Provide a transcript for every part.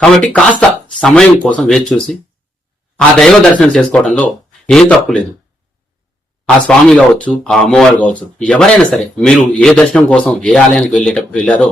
కాబట్టి కాస్త సమయం కోసం వేచి చూసి ఆ దైవ దర్శనం చేసుకోవడంలో ఏ తప్పు లేదు. ఆ స్వామి కావచ్చు ఆ అమ్మవారు కావచ్చు ఎవరైనా సరే మీరు ఏ దర్శనం కోసం ఏ ఆలయానికి వెళ్ళేటప్పుడు వెళ్ళారో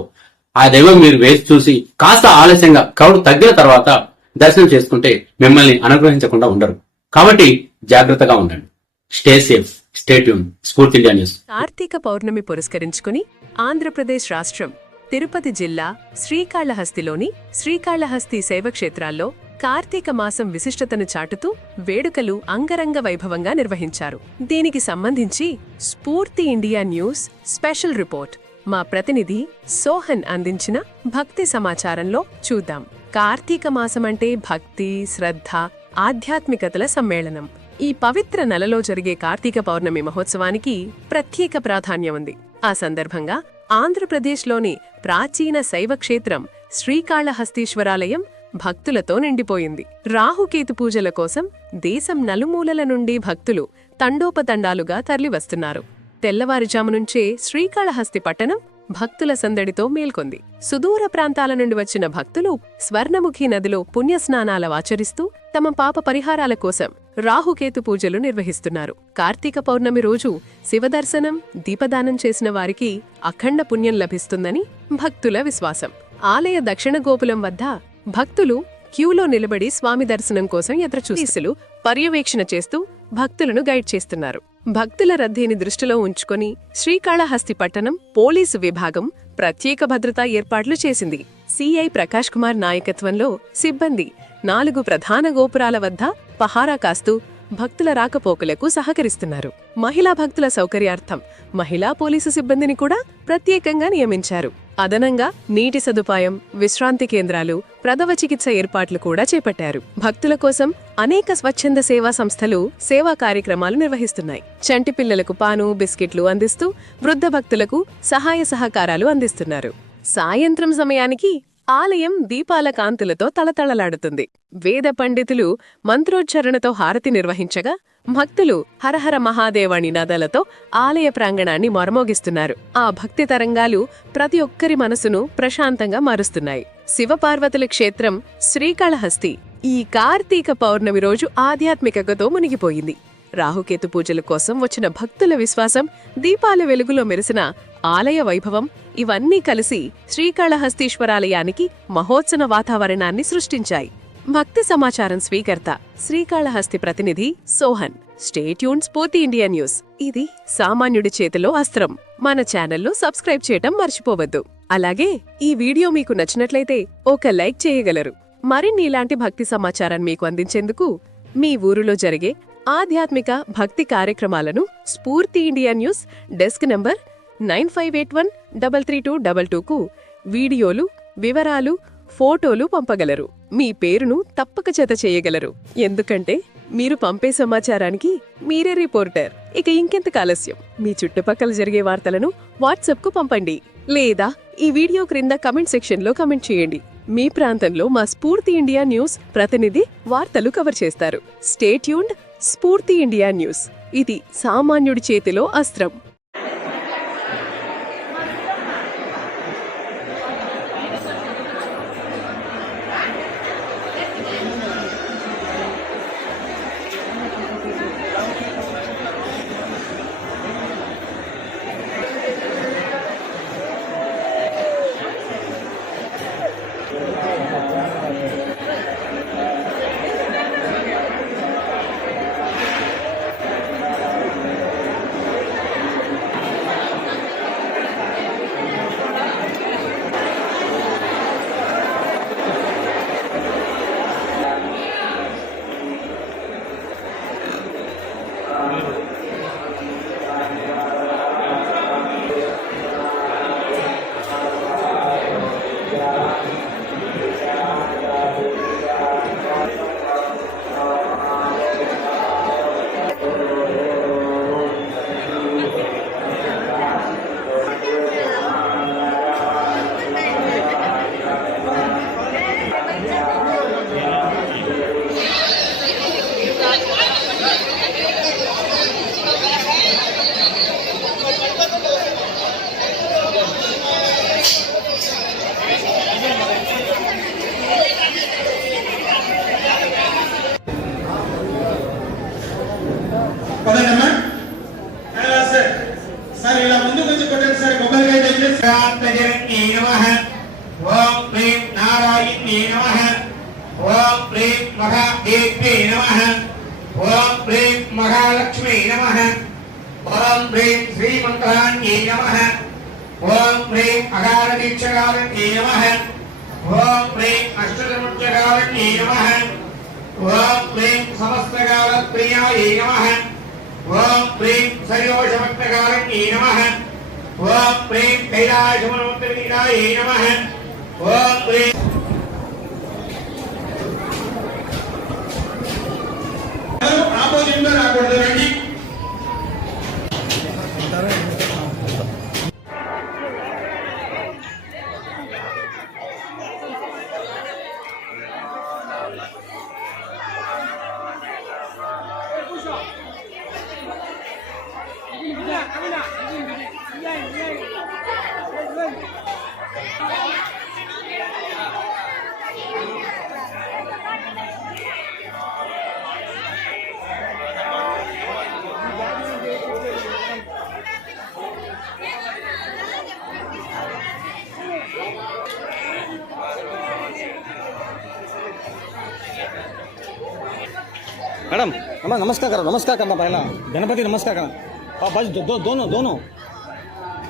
ఆ దైవం మీరు వేచి చూసి కాస్త ఆలస్యంగా క్రౌడ్ తగ్గిన తర్వాత దర్శనం చేసుకుంటే మిమ్మల్ని అనుగ్రహించకుండా ఉండరు. కాబట్టి జాగ్రత్తగా ఉండండి. Stay safe stay tune Sphoorthi India news Karthika Pournami పురస్కరించుకుని ఆంధ్రప్రదేశ్ రాష్ట్రం తిరుపతి జిల్లా శ్రీకాళహస్తిలోని శ్రీకాళహస్తి శైవక్షేత్రాల్లో కార్తీక మాసం విశిష్టతను చాటుతూ వేడుకలు అంగరంగ వైభవంగా నిర్వహించారు. దీనికి సంబంధించి స్ఫూర్తి ఇండియా న్యూస్ స్పెషల్ రిపోర్ట్. మా ప్రతినిధి సోహన్ అందించిన భక్తి సమాచారంలో చూద్దాం. కార్తీక మాసమంటే భక్తి శ్రద్ధ ఆధ్యాత్మికతల సమ్మేళనం. ఈ పవిత్ర నెలలో జరిగే కార్తీక పౌర్ణమి మహోత్సవానికి ప్రత్యేక ప్రాధాన్యం ఉంది. ఆ సందర్భంగా ఆంధ్రప్రదేశ్లోని ప్రాచీన శైవ క్షేత్రం శ్రీకాళహస్తీశ్వరాలయం భక్తులతో నిండిపోయింది. రాహుకేతు పూజల కోసం దేశం నలుమూలల నుండి భక్తులు తండోపతండాలుగా తరలివస్తున్నారు. తెల్లవారుజాము నుంచే శ్రీకాళహస్తి పట్టణం భక్తుల సందడితో మేల్కొంది. సుదూర ప్రాంతాల నుండి వచ్చిన భక్తులు స్వర్ణముఖి నదిలో పుణ్యస్నానాల ఆచరిస్తూ తమ పాప పరిహారాల కోసం రాహుకేతు పూజలు నిర్వహిస్తున్నారు. కార్తీక పౌర్ణమి రోజు శివదర్శనం దీపదానం చేసిన వారికి అఖండ పుణ్యం లభిస్తుందని భక్తుల విశ్వాసం. ఆలయ దక్షిణ గోపులం వద్ద భక్తులు క్యూలో నిలబడి స్వామి దర్శనం కోసం ఎదురుచూసీసులు పర్యవేక్షణ చేస్తూ భక్తులను గైడ్ చేస్తున్నారు. భక్తుల రద్దీని దృష్టిలో ఉంచుకొని శ్రీకాళహస్తి పట్టణం పోలీసు విభాగం ప్రత్యేక భద్రతా ఏర్పాట్లు చేసింది. సిఐ ప్రకాష్ కుమార్ నాయకత్వంలో సిబ్బంది నాలుగు ప్రధాన గోపురాల వద్ద పహారా కాస్తూ భక్తుల రాకపోకలకు సహకరిస్తున్నారు. మహిళా భక్తుల సౌకర్యార్థం మహిళా పోలీసు సిబ్బందిని కూడా ప్రత్యేకంగా నియమించారు. అదనంగా నీటి సదుపాయం విశ్రాంతి కేంద్రాలు ప్రథమ చికిత్స ఏర్పాట్లు కూడా చేపట్టారు. భక్తుల కోసం అనేక స్వచ్ఛంద సేవా సంస్థలు సేవా కార్యక్రమాలు నిర్వహిస్తున్నాయి. చంటి పిల్లలకు పాను బిస్కెట్లు అందిస్తూ వృద్ధ భక్తులకు సహాయ సహకారాలు అందిస్తున్నారు. సాయంత్రం సమయానికి ఆలయం దీపాల కాంతులతో తళతళలాడుతుంది వేద పండితులు మంత్రోచ్చరణతో హారతి నిర్వహించగా భక్తులు హరహర మహాదేవాణి నదలతో ఆలయ ప్రాంగణాన్ని మొరమోగిస్తున్నారు. ఆ భక్తి తరంగాలు ప్రతి ఒక్కరి మనసును ప్రశాంతంగా మారుస్తున్నాయి. శివపార్వతుల క్షేత్రం శ్రీకాళహస్తి ఈ కార్తీక పౌర్ణమి రోజు ఆధ్యాత్మికతతో మునిగిపోయింది. రాహుకేతు పూజల కోసం వచ్చిన భక్తుల విశ్వాసం దీపాల వెలుగులో మెరిసిన ఆలయ వైభవం ఇవన్నీ కలిసి శ్రీకాళహస్తీశ్వరాలయానికి మహోత్సవ వాతావరణాన్ని సృష్టించాయి. భక్తి సమాచారం స్వీకర్త శ్రీకాళహస్తి ప్రతినిధి Sohan. Stay tune Spoorthi India news ఇది సామాన్యుడి చేతిలో అస్త్రం. మన ఛానల్లో సబ్స్క్రైబ్ చేయటం మర్చిపోవద్దు. అలాగే ఈ వీడియో మీకు నచ్చినట్లయితే ఒక లైక్ చేయగలరు. మరిన్ని ఇలాంటి భక్తి సమాచారం మీకు అందించేందుకు మీ ఊరిలో జరిగే ఆధ్యాత్మిక భక్తి కార్యక్రమాలను Spoorthi India news desk number nine five eight one double three two double టూకు వీడియోలు వివరాలు ఫోటోలు పంపగలరు. మీ పేరును తప్పక జత చేయగలరు. ఎందుకంటే మీరు పంపే సమాచారానికి మీరే రిపోర్టర్. ఇక ఇంకెంత ఆలస్యం? మీ చుట్టుపక్కల జరిగే వార్తలను వాట్సాప్కు పంపండి. లేదా ఈ వీడియో క్రింద కమెంట్ సెక్షన్లో కమెంట్ చేయండి. మీ ప్రాంతంలో మా స్ఫూర్తి ఇండియా న్యూస్ ప్రతినిధి వార్తలు కవర్ చేస్తారు. స్టేట్యూన్డ్ స్ఫూర్తి ఇండియా న్యూస్. ఇది సామాన్యుడి చేతిలో అస్త్రం. ಮೇಡಮ್ ಅಮ್ಮ ನಮಸ್ಕಾರ ನಮಸ್ಕಾರ ಕಮ್ಮ ಪಹಲ ಗಣಪತಿ ನಮಸ್ಕಾರ ಕಣ బాజీ దోను దోను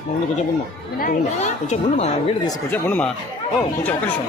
కొంచెం కొంచెం కొంచెం ఉండమా వీడు తీసి కొంచెం ఉండమా ఓ కొంచెం ఒక నిమిషం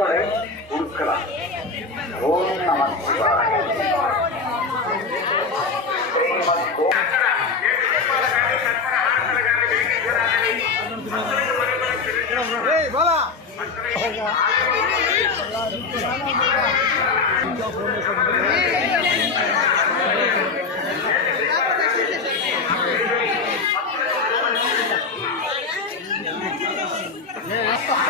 করে উৎকলা ওম নমস্কার Yeah.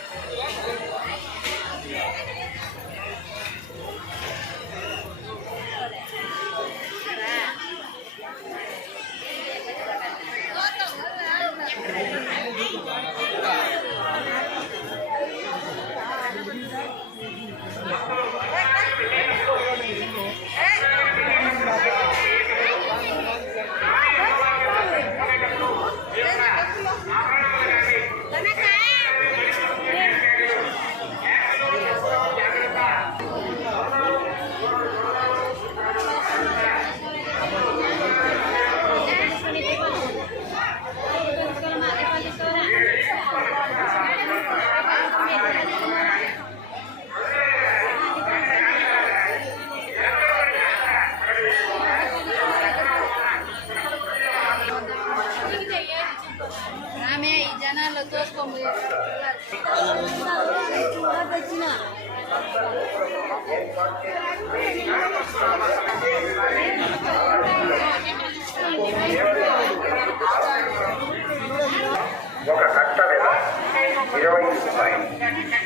Thank you.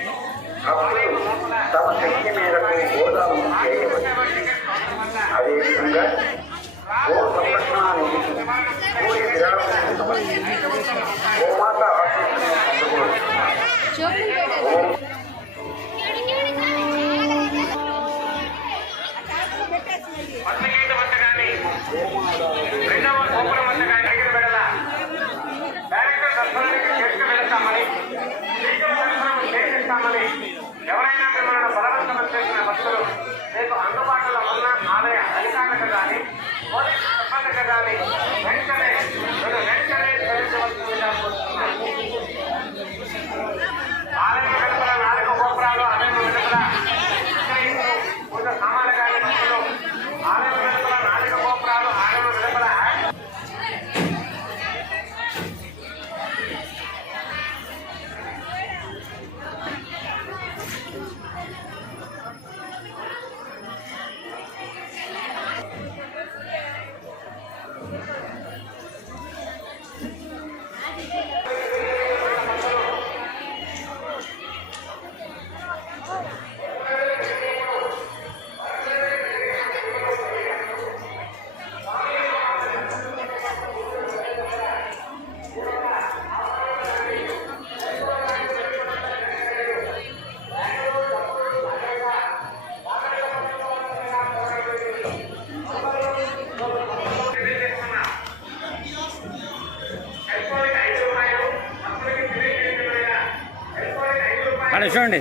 అక్కడ చూడండి.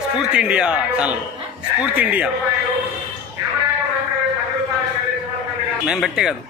స్ఫూర్తి ఇండియా ఛానల్. స్ఫూర్తి ఇండియా. మేము పెట్టే కదా.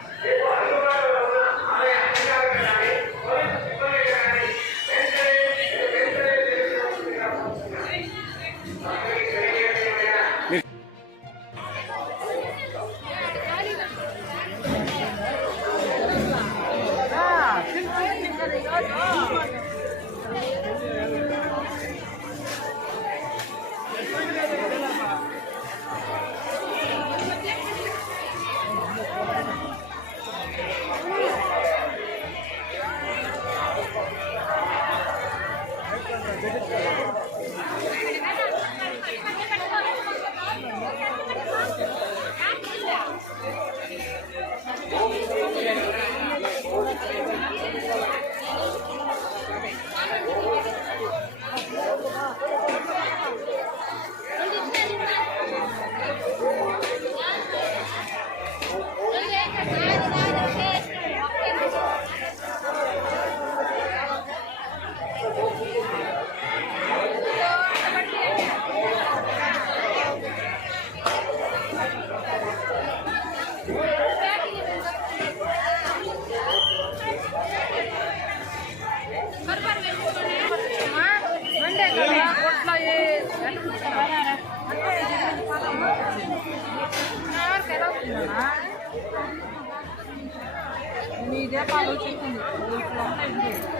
八楼监控有人我不知道。对不对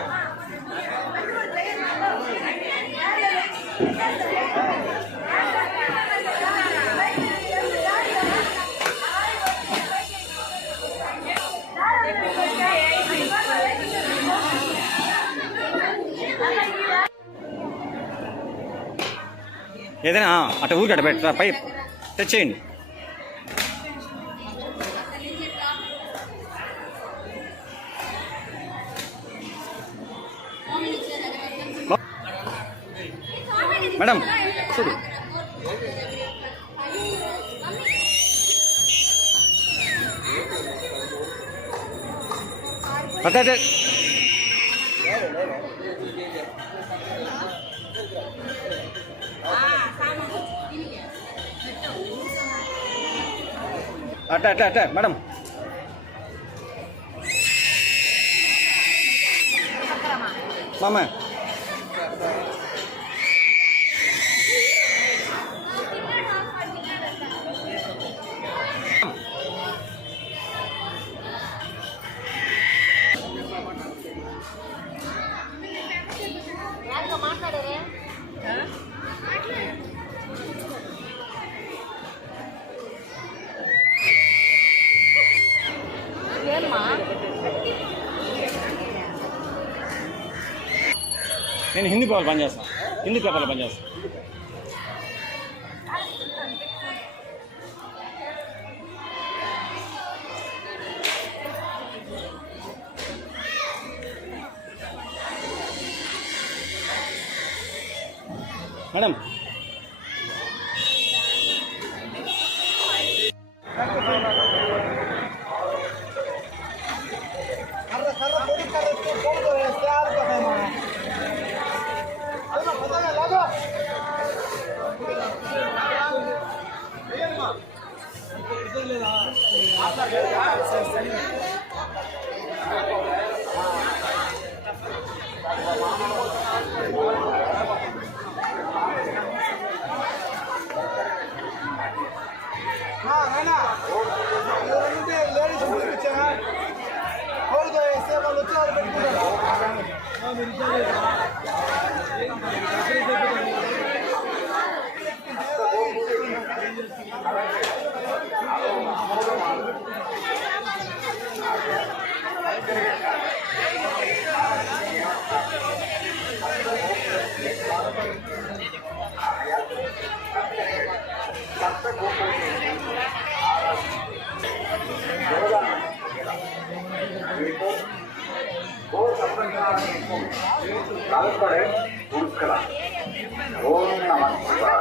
ఏదైనా ఆ, అటు ఊరికి అటు పెట్ట పై తెచ్చేయండి మేడం చూడు అదే அட்ட அட்ட அட்ட மேடம். மாமா. మామ నేను హిందీ పేపర్ పనిచేస్తాను హిందీ పేపర్లో పనిచేస్తాను మేడం अमेरिका ले रहा ನಾಲ್ಕಡೆ ನಮಸ್ಕಾರ ಓಂ ನಮಸ್ಕಾರ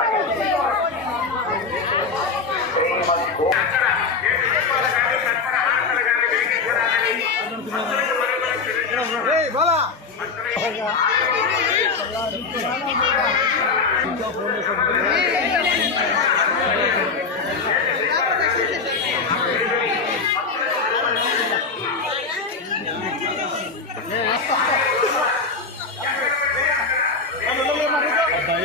ಬಾಲ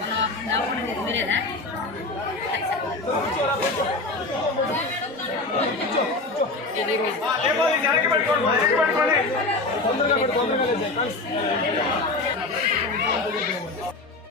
మన నవ్వుకునేది మీరేనా తొందరగా